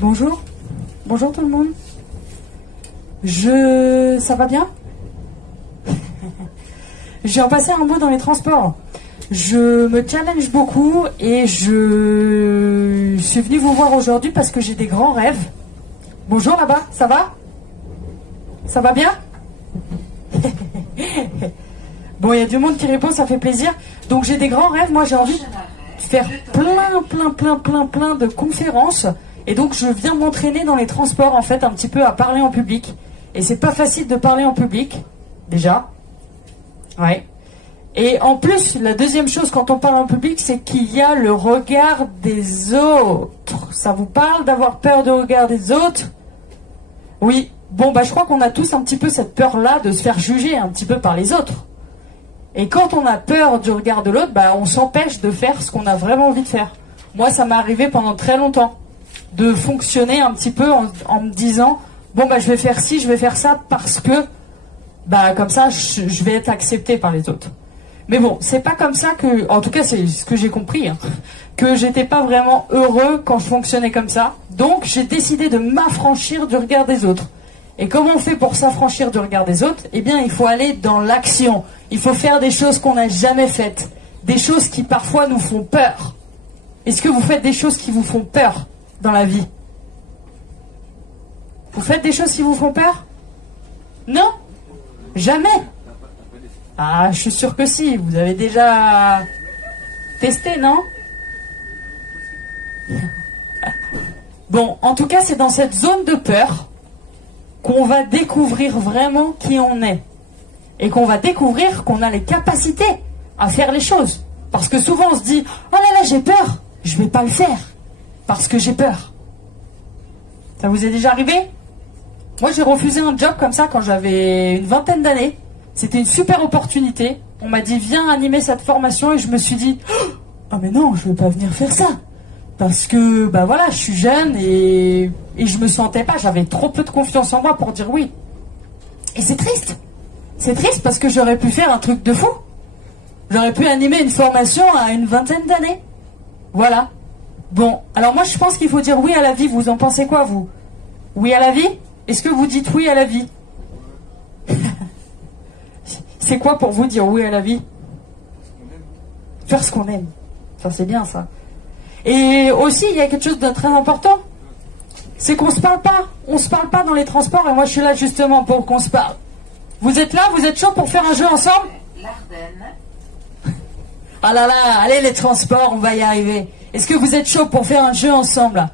Bonjour. Bonjour tout le monde. Ça va bien? J'ai repassé un mot dans les transports. Je me challenge beaucoup et je suis venue vous voir aujourd'hui parce que j'ai des grands rêves. Bonjour là-bas, ça va? Ça va bien? Bon, il y a du monde qui répond, ça fait plaisir. Donc j'ai des grands rêves, moi j'ai envie de faire plein de conférences. Et donc je viens m'entraîner dans les transports en fait, un petit peu à parler en public. Et c'est pas facile de parler en public, déjà. Ouais. Et en plus, la deuxième chose quand on parle en public, c'est qu'il y a le regard des autres. Ça vous parle d'avoir peur du regard des autres? Oui. Bon, bah je crois qu'on a tous un petit peu cette peur-là de se faire juger un petit peu par les autres. Et quand on a peur du regard de l'autre, bah on s'empêche de faire ce qu'on a vraiment envie de faire. Moi, ça m'est arrivé pendant très longtemps de fonctionner un petit peu en me disant bon bah je vais faire ci, je vais faire ça parce que bah comme ça je vais être accepté par les autres. Mais bon, c'est pas comme ça que, en tout cas c'est ce que j'ai compris, hein, que j'étais pas vraiment heureux quand je fonctionnais comme ça. Donc j'ai décidé de m'affranchir du regard des autres. Et comment on fait pour s'affranchir du regard des autres? Eh bien, il faut aller dans l'action. Il faut faire des choses qu'on n'a jamais faites. Des choses qui parfois nous font peur. Est-ce que vous faites des choses qui vous font peur dans la vie? Vous faites des choses qui vous font peur? Non? Jamais? Ah, je suis sûr que si. Vous avez déjà testé, non? Bon, en tout cas, c'est dans cette zone de peur qu'on va découvrir vraiment qui on est. Et qu'on va découvrir qu'on a les capacités à faire les choses. Parce que souvent on se dit « Oh là là, j'ai peur, je ne vais pas le faire. » Parce que j'ai peur. Ça vous est déjà arrivé? Moi j'ai refusé un job comme ça quand j'avais une vingtaine d'années. C'était une super opportunité. On m'a dit « Viens animer cette formation » et je me suis dit « Oh mais non, je ne vais pas venir faire ça. » Parce que, bah voilà, je suis jeune et je me sentais pas, j'avais trop peu de confiance en moi pour dire oui. Et c'est triste. C'est triste parce que j'aurais pu faire un truc de fou. J'aurais pu animer une formation à une vingtaine d'années. Voilà. Bon, alors moi je pense qu'il faut dire oui à la vie. Vous en pensez quoi, vous? Oui à la vie? Est-ce que vous dites oui à la vie? C'est quoi pour vous dire oui à la vie? Faire ce qu'on aime. Ça c'est bien ça. Et aussi, il y a quelque chose de très important, c'est qu'on se parle pas. On se parle pas dans les transports et moi je suis là justement pour qu'on se parle. Vous êtes là? Vous êtes chaud pour faire un jeu ensemble? Ah là là, allez les transports, on va y arriver. Est-ce que vous êtes chaud pour faire un jeu ensemble là?